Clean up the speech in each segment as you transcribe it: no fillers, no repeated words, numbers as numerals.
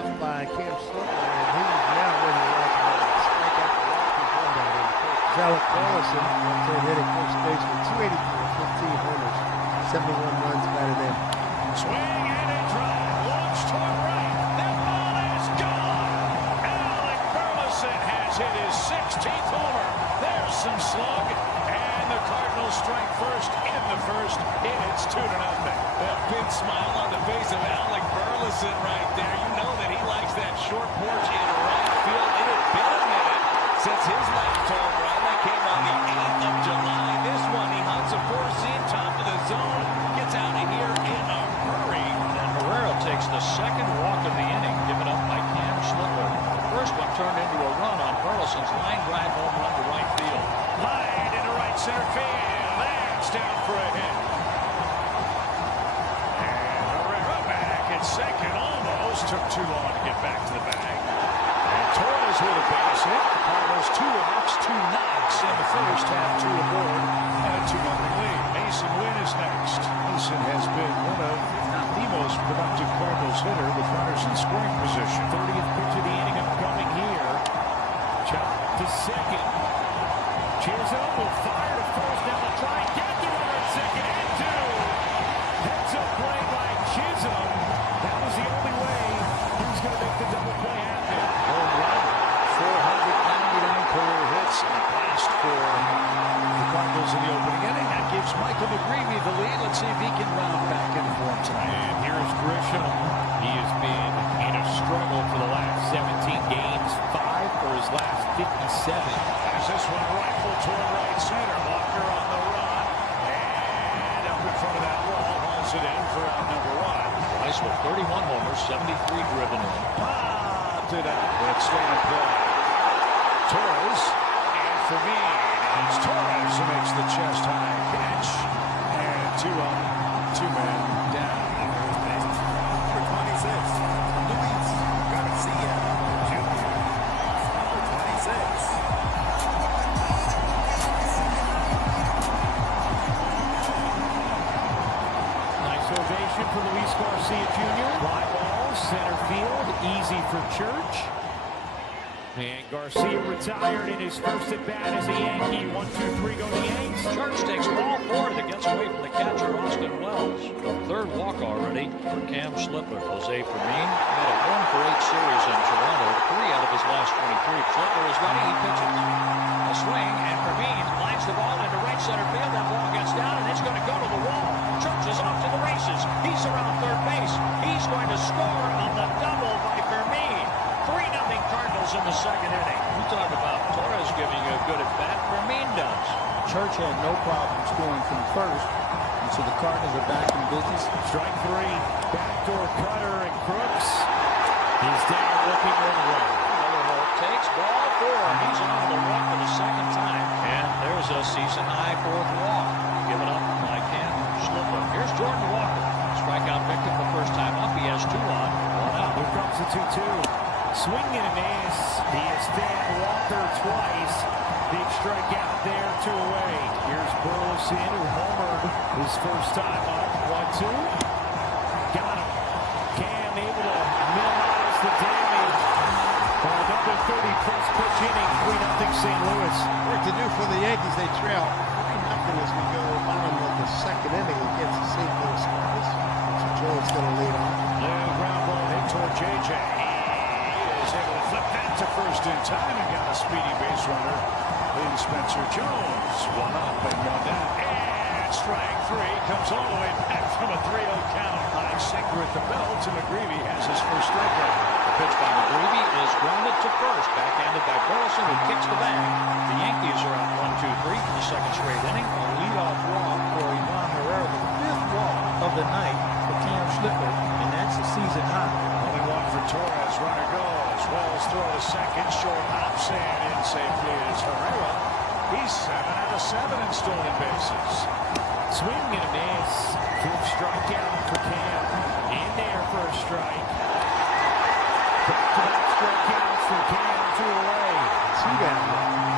enough by Cam Slipper, and he's now ready to strike out the Yankees run down in the first. Alec Burleson up there hitting first base with 284, 15 homers, 71 runs batted in. Swing and a drive, launched toward right. That ball is gone. Alec Burleson has hit his 16th homer. There's some slug, and the Cardinals strike first in the first. It's 2-0. A big smile on the face of Alec Burleson right there. You know that he likes that short porch in right field. It had been a minute since his last home run. That came on the 8th of July. This one, he hunts a four-seam top of the zone, gets out of here in a hurry. And Herrera takes the second walk of the inning, given up by Cam Slipper. The first one turned into a run on Burleson's line drive home run to right field. Line into right center field. That's down for a hit. Second almost took too long to get back to the bag. And Torres with a base hit. The Cardinals 2 outs, 2 knocks in the first, have 2 aboard, and a 2-0 lead. Mason Wynn is next. Mason has been one of, if not the most productive Cardinals hitter with runners in scoring position. 30th pitch of the inning upcoming here. Chop to second. Chisholm will fire to first. Now to try and get the runner at second and 2. Heads up play by Chisholm. That was the only way he was going to make the double play happen. Home run, 499 career hits, and passed for the Cardinals in the opening inning. That gives Michael McGreevy the lead. Let's see if he can round back in form tonight. And here's Grisham. He has been in a struggle for the last 17 games, 5 for his last 57. As this one rifled toward right center. Walker on the run, and up in front of that wall, hauls it in for out number 1. Rice with 31 homers, 73 driven in. Popped it up. Let's stay in play. Torres and Fermin. And it's Torres who makes the chest high catch. And 2 up, 2 men down. Number 26, Luis Garcia Jr. Number 26. Ovation for Luis Garcia Jr. Fly ball, center field, easy for Church. And Garcia retired in his first at-bat as a Yankee. 1-2-3 go the Yanks. Church takes ball 4 that gets away from the catcher, Austin Wells. Third walk already for Cam Slipper. Jose Fermin had a 1-for-8 series in Toronto, 3 out of his last 23. Slipper is ready, he pitches. A swing, and Fermin lines the ball into right center field. That ball gets down, and it's going to go to the wall. Church is off to the races. He's around third base. He's going to score on the double by Fermin. 3-0 Cardinals in the second inning. You talk about Torres giving you a good at-bat. Fermin does. Church had no problem scoring from first, and so the Cardinals are back in business. Strike 3, backdoor cutter, and Crooks. He's down looking one way. Miller takes ball 4. He's on the run for the second time. And there's a season-high 4th walk given up by Cam Slipper. Here's Jordan Walker. Strikeout victim the first time up. He has 2 on, 1 out. Here comes the 2-2. Swing and a miss. He has fanned Walker twice. Big strikeout there, 2 away. Here's Burleson, who homered his first time up. 1-2. Got him. Cam able to minimize the damage. For another 30-plus pitch inning, 3-0 St. Louis. Work to do for the Yankees. They trail 3-0 as we go bottom of the second inning against the St. Louis Cardinals. So Jones going to lead off. Little ground ball hit toward J.J. He is able to flip that to first in time and got a speedy base runner in Spencer Jones. 1 up and 1 down. And strike 3 comes all the way back from a 3-0 count. High sinker at the belt, and McGreevy has his first strikeout. The pitch by McGreevy is grounded to first, backhanded by Burleson, who kicks the bag. The Yankees are up 1-2-3 for the second straight inning. A leadoff walk for Ivan Herrera, the 5th walk of the night for Cam Slipper, and that's a season high. Only 1 for Torres. Runner goes. Wells throw to second. Short hops and in safely is Herrera. He's 7 out of 7 in stolen bases. Swing and a miss. 5th strikeout for Cam. In there for a strike. Back-to-back strikeouts for Cam, 2 away. See that?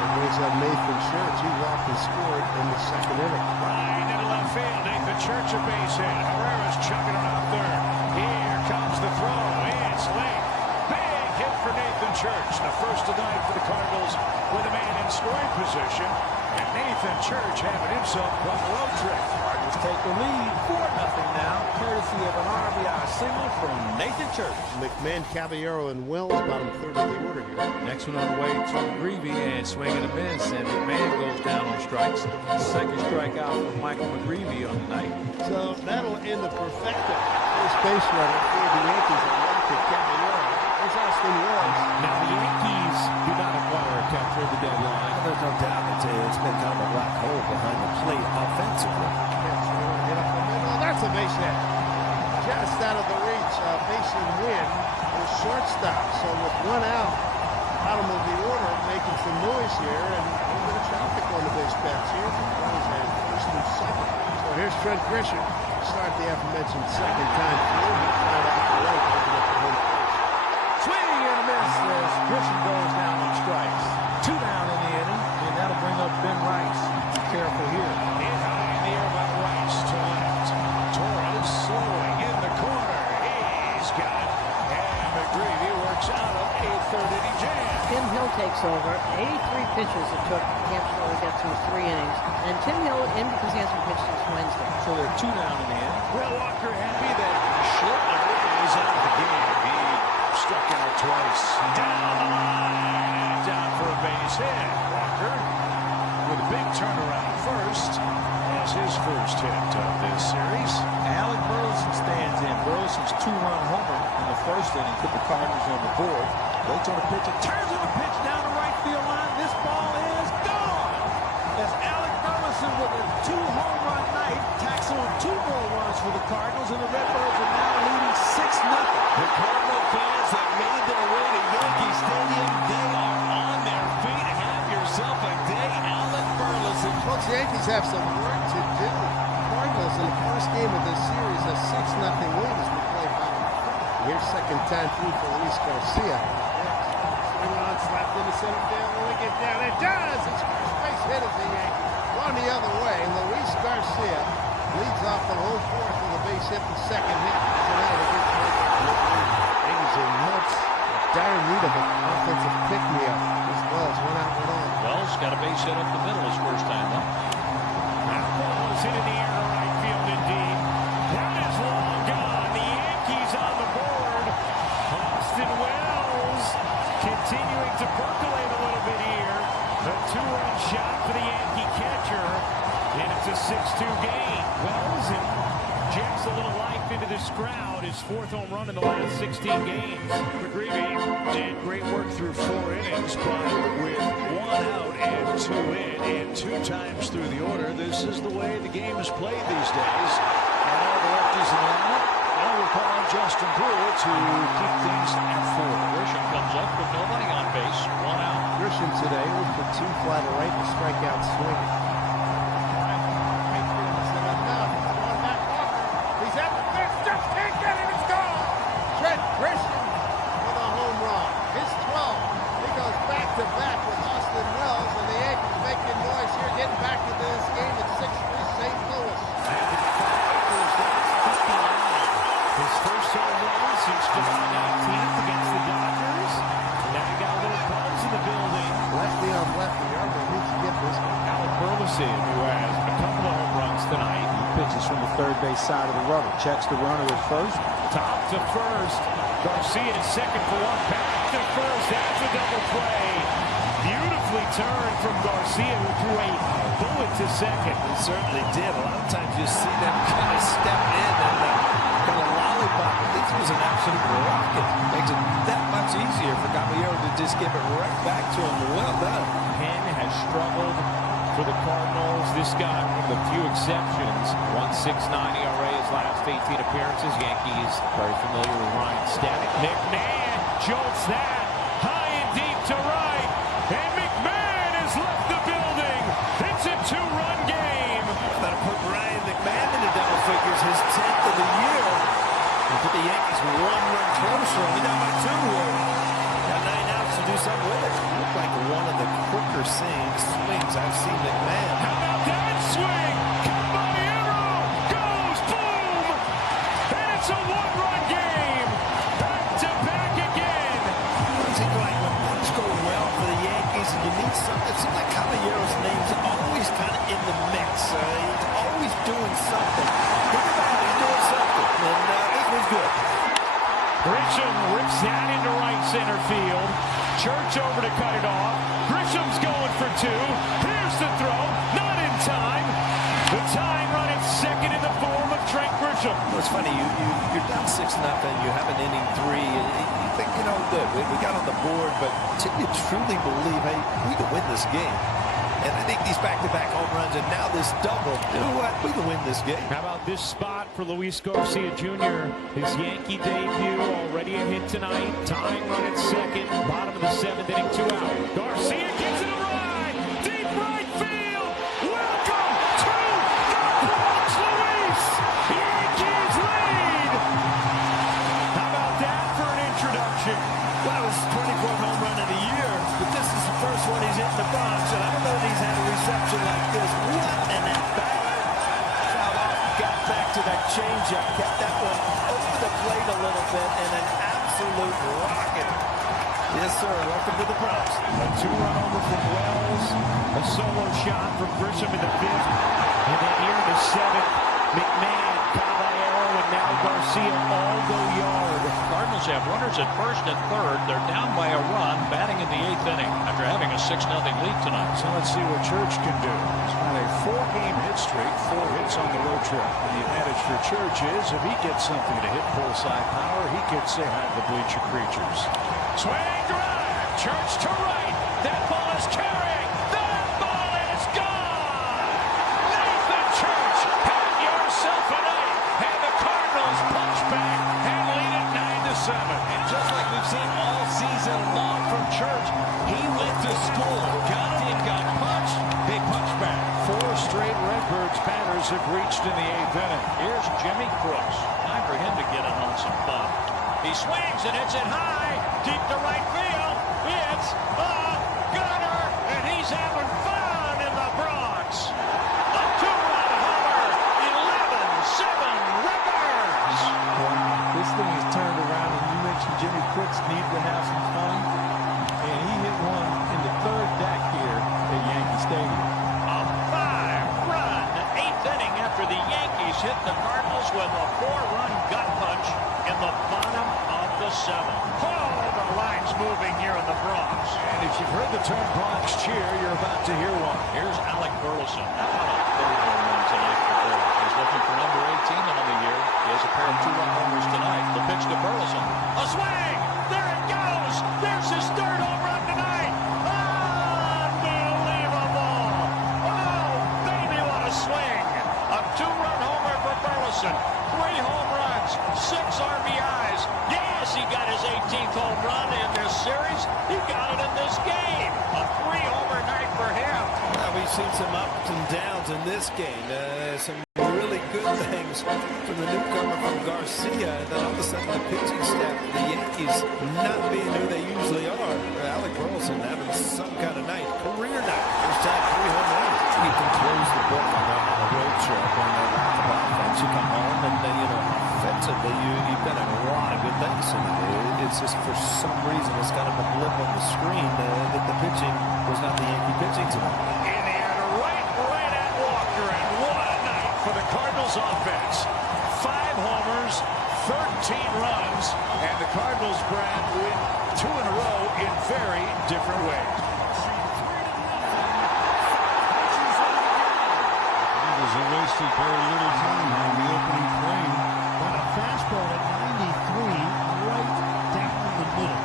It was Nathan Church. He walked and scored in the second inning. Right into left field. Nathan Church a base hit. Herrera's chugging it out third. Here comes the throw. It's late. for Nathan Church. The first tonight for the Cardinals with a man in scoring position. And Nathan Church having himself quite a road trip. Cardinals take the lead 4-0 now, courtesy of an RBI single from Nathan Church. McMahon, Caballero, and Wells, bottom third of the order here. Next one on the way to McGreevy and swing and a miss, and McMahon goes down on strikes. Second strikeout for Michael McGreevy on the night. So that'll end the perfecta. First base runner for the Yankees on Walker Caballero. There's Austin Wells. Now the Yankees do not acquire a catcher at the deadline. There's no doubt it's been kind of a black hole behind the plate offensively. Get up the middle. That's a base hit. Just out of the reach. Base and win with shortstop. So with one out, bottom of the order, making some noise here, and a little bit of traffic on the base paths here. And first and second. So here's Trent Grisham. Start the aforementioned second time through. He flied out the right, opened up the home plate. Swing and a miss as Grisham goes down on strikes. 2 down in the inning, and that'll bring up Ben Rice. Be careful here. Hit high in the air by Rice to left. Torres slowing in the corner. He's got it. And McGreevy works out of a third inning jam. Tim Hill takes over. 83 pitches it took Camp Schlitter to get through 3 innings. And Tim Hill in because he hasn't pitched since Wednesday. So they're 2 down in the inning. Will Walker happy that Schlitter is out of the game. He struck out twice. Down the line. Down for a base hit. Walker with a big turnaround first. Has his first hit of this series. Alec Burleson stands in. Burleson's 2-run homer in the first inning put the Cardinals on the board. Waits on the pitch and turns on the pitch down the right field line. This ball is gone. As Alec Burleson with a 2-home-run night tacks on 2 more runs for the Cardinals, and the Redbirds are now leading 6-0. The Cardinal fans that made their way to Yankee Stadium, they are on their feet. Have yourself a day, Alec Burleson. Folks, the Yankees have some work to do. Cardinals in the first game of this series, a 6-0 win as we play bottom. Here's second time through for Luis Garcia. Swing on, slapped into center field. Will it get down? It does! It's first base hit as the Yankees. Going the other way. Luis Garcia leads off the home fourth with a base hit and second hit. Yankees in much dire need of an offensive pick-me-up as well as 1 out, 1 on. Wells got a base hit up the middle his first time though. That ball is hit in the air to right field indeed. That is long gone. The Yankees on the board. Austin Wells continuing to percolate a little bit here. A 2-run shot for the Yankee catcher. And it's a 6-2 game. Wells injects a little life into this crowd. His 4th home run in the last 16 games. McGreevy did great work through 4 innings, but with 1 out and 2 in, and 2 times through the order, this is the way the game is played these days. And all the lefties in the lineup, now we're calling Justin Poole to keep things at 4. Grisham comes up with nobody on base. 1 out. Grisham today with the 2 fly to right and strikeout swinging. He's at the fence, just can't get it, it's gone! Trent Grisham with a home run. His 12th. He goes back-to-back with Austin Wells, and the Yankees making noise here, getting back into this game at 6-3 St. Louis. His first home run since July 19th against the Dodgers. Now he got a little buzz in the building. Lefty on lefty, Aragua needs to get this one. Alec Burleson, who has a couple of home runs tonight. He pitches from the third base side of the rubber. Checks the runner at first. Top to first. Garcia is second for 1. Back to first. That's a double play. Beautifully turned from Garcia, who threw a bullet to second. He certainly did. A lot of times you see them kind of step in and kind of lollipop. This was an absolute rocket. Makes it that much easier for Caballero to just give it right back to him. Well done. Penn has struggled for the Cardinals. This guy, one of the few exceptions. 1.69 ERA his last 18 appearances. Yankees very familiar with Ryan Stanek. McMahon jolts that high and deep to right. And McMahon has left the building. It's a 2-run game. That'll put Ryan McMahon into double figures, his 10th of the year. And put the Yankees 1 run closer. Only down by 2 here. Got 9 outs to do something with it. Looked like one of the quicker swings I've seen McMahon. How about that swing? Caballero goes boom! And it's a 1-run game. Back to back again. He's center field. Church over to cut it off. Grisham's going for two. Here's the throw. Not in time. The tying run at second in the form of Trent Grisham. Well, it's funny, you're down 6-0. You have an inning 3. You think, good. We got on the board, but till you truly believe, hey, we can win this game. And I think these back-to-back home runs and now this double, you know what? We can win this game. How about this spot for Luis Garcia Jr.? His Yankee debut, already a hit tonight. Tying run at second, bottom of the 7th inning, 2 out. Garcia gets it a ride, deep right field. Welcome to the Bronx, Luis. Yankees lead. How about that for an introduction? Well, it was his 24th home run of the year, but this is the first one he's hit in the Bronx, and I don't know that he's had a reception like this. What an at-bat. Fouled off, got back to that changeup, kept that one over the plate a little bit, and an absolute rocket. Yes, sir. Welcome to the Bronx. A 2-run homer from Wells, a solo shot from Grisham in the 5th, and then here in the 7th, McMahon, Caballero, and now Garcia all go yard. Cardinals have runners at first and third. They're down by a run, batting in the 8th inning after having a 6-0 lead tonight. So let's see what Church can do. He's on a 4-game hit streak, 4 hits on the road trip. And the advantage for Church is if he gets something to hit full side power, he could say hi to the bleacher creatures. Swing drive, Church to right. That ball is carrying. That ball is gone. Nathan Church, have yourself a night. And the Cardinals punch back and lead it 9-7. And just like we've seen all season long from Church, he went to school, got in, got punched, they punched back. 4 straight Redbirds batters have reached in the 8th inning. Here's Jimmy Crooks. Time for him to get in on some fun. He swings and hits it high, deep to right field. It's a gunner, and he's having fun in the Bronx. A 2-run homer, 11-7 Redbirds. Wow, this thing has turned around, and you mentioned Jimmy Crooks needs to have some fun, and he hit one in the 3rd deck here at Yankee Stadium. A 5-run 8th inning after the Yankees hit the Cardinals with a 4-run gut punch in the bottom of the 7th. Oh, the line's moving here in the Bronx. And if you've heard the term Bronx cheer, you're about to hear one. Here's Alec Burleson. How about a 3rd home run tonight for Burleson? He's looking for number 18 on the year. He has a pair of 2-run homers tonight. The pitch to Burleson. A swing! There it goes! There's his 3rd home run tonight! Unbelievable! Oh, baby, what a swing! A 2-run homer for Burleson. 3 home runs, 6 RBIs. Yes, he got his 18th home run in this series. He got it in this game. A 3-homer night for him. Well, we've seen some ups and downs in this game. Some really good things from the newcomer from Garcia. And then all of a sudden the pitching staff, the Yankees, not being who they usually are. Alec Burleson having some kind of night. Career night. First time 3 home runs. You can close the book on a road trip when they lack of offense. You come home and then, offensively, you've done a lot of good things. And it's just for some reason it's kind of a blip on the screen that the pitching was not the Yankee pitching tonight. In the air to right at Walker, and what a night for the Cardinals offense. 5 homers, 13 runs, and the Cardinals, Brad, win 2 in a row in very different ways. Wasted very little time on the opening frame, but a fastball at 93 right down the middle.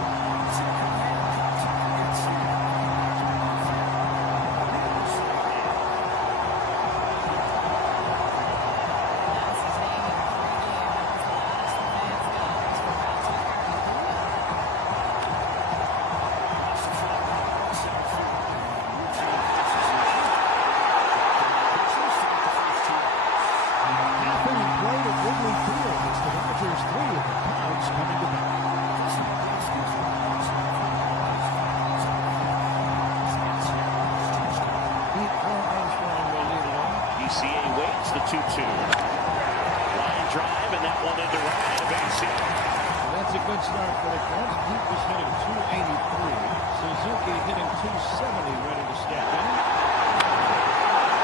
Waits the 2-2. Line drive, and that one into right. Base hit. That's a good start for the Cubs. Heat was hitting 283. Suzuki hitting 270, ready to step in.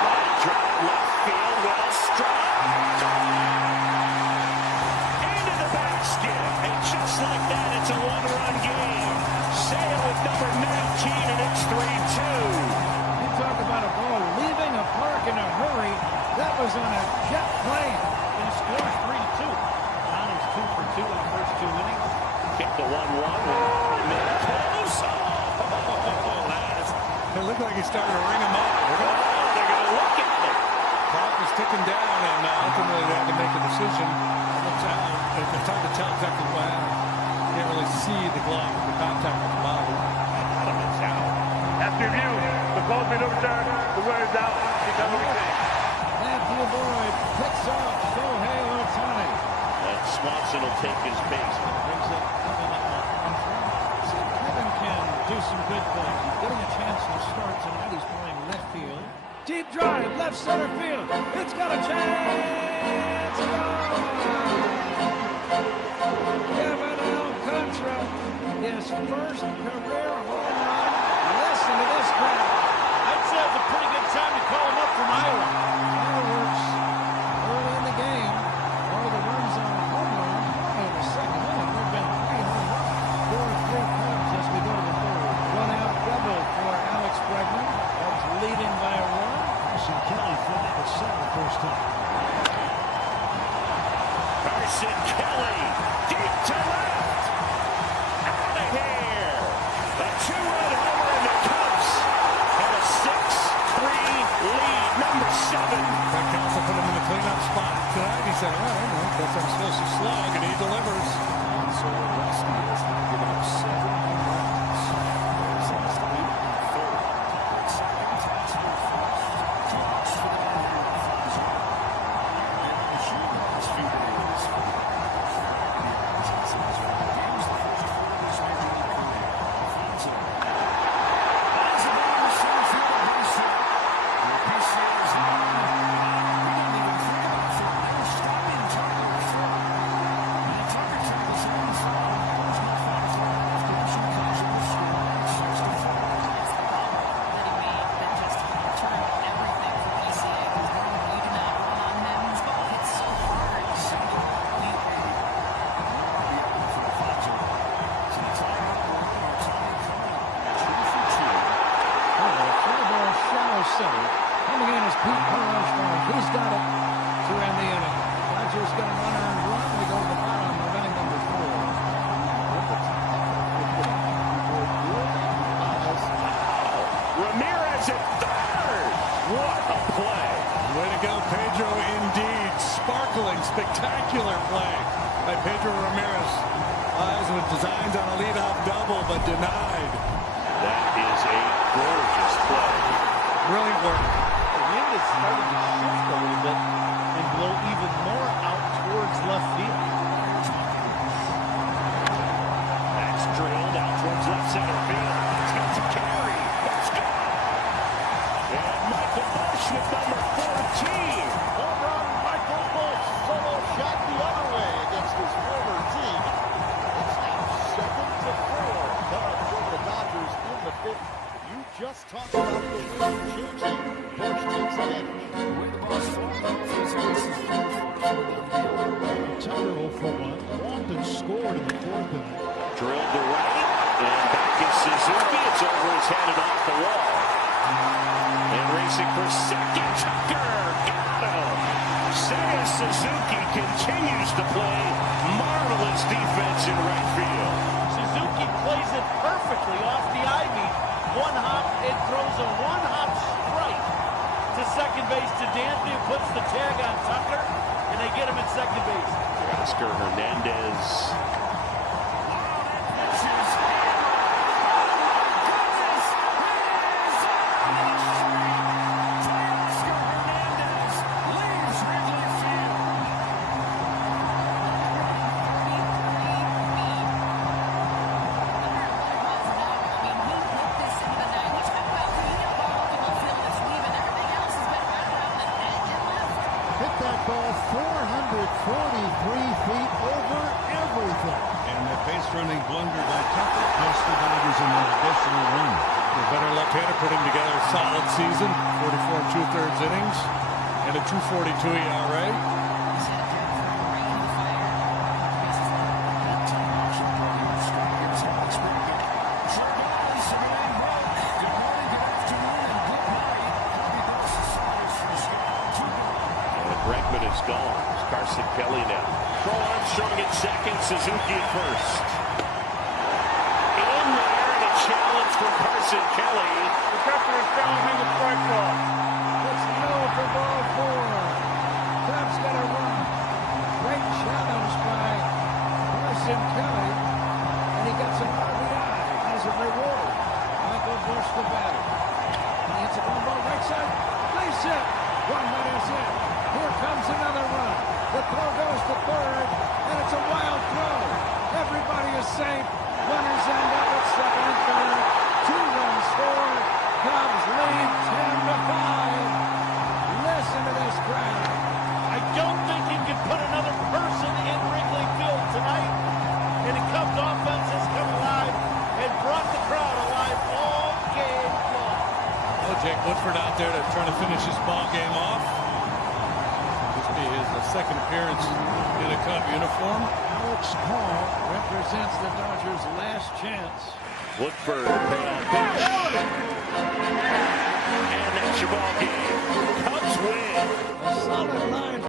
Line drive, left field, well struck. Into the basket. And just like that, it's a 1-run game. goes on a jet plane and scores 3-2. Connor's 2 for 2 in the first 2 innings. Kept the 1-1. Close. It looked like he started to ring him up. They're going to look at it. Clock was ticking down, and ultimately they had to make a decision. It's hard to tell exactly why. You can't really see the glove, the contact with the body. Adams out. After review, the call be overturned. The word is out. Because of the Matthew Boyd picks off Shohei Ohtani. And Swanson will take his base. Brings up see if Kevin can do some good things. He's getting a chance to start tonight. He's playing left field. Deep drive, left center field. It's got a chance. Kevin Alcantara, his first career home run. Listen to this crowd. I'd say it was a pretty good time to call him up from Iowa. Fireworks early in the game. One of the runs on a home run in the second inning. There have been 3 home runs. 4-3 Cubs as we go to the third. One out double for Alex Bregman. Cubs leading by a run. Carson Kelly flipped the center first time. Carson Kelly deep to left. Out of here. A 2-run homer in the Cubs. And a 6-3 lead. Number 7. That counsel put him in the cleanup spot tonight. He said, all right, well, that's how I'm supposed to slug, and he delivers. And so Rusty has given up 7 home runs. He's lost 8 in the third. Spectacular play by Pedro Ramirez. Eyes with designs on a leadoff double, but denied. That is a gorgeous play. Brilliant work. The wind is starting to shift a little bit and blow even more out towards left field. That's drilled out towards left center field. It's got to carry. Let's go. And Michael Bush with number 14. Home run, Michael Bush. Solo shot the other way against his former team. It's now 7-4. Cubs over the Dodgers in the 5th. You just talked about the wind changing. Bush takes advantage. Tucker 0 for 1. Walton scored in the 4th inning. Drilled to right. And back is Suzuki. It's over his head and off the wall. And racing for second. Tucker got him. Seiya Suzuki continues to play marvelous defense in right field. Suzuki plays it perfectly off the ivy. One hop, it throws a one-hop strike to second base to Danby, who puts the tag on Tucker, and they get him at second base. Oscar Hernandez. That ball 443 feet over everything. And the base running blunder by Tucker cost the Dodgers an additional run. The better left-hander put him together a solid season, 44 2/3 innings, and a 2.42 ERA. is gone. It's Carson Kelly now. Crow Armstrong at second, Suzuki at first. In there, and a challenge from Carson Kelly. The catcher is challenging the strike call. It's no for ball 4. Cubs got a run. Great challenge by Carson Kelly, and he got some RBI as a reward. Michael Bush, the batter. And he hits a ground ball right side. Place it. 1 run is in. Here comes another run. The throw goes to third, and it's a wild throw. Everybody is safe. Runners end up at second and third. 2 runs scored. Cubs lead 10-5. Listen to this crowd. I don't think you can put another person in Wrigley Field tonight. And the Cubs offense has come alive and brought the crowd alive all game long. Well, Jake Woodford out there trying to finish his ball game off. This will be his second appearance in a Cub uniform. Alex Hall represents the Dodgers' last chance. Woodford, and that's your ball game. Cubs win. A solid line.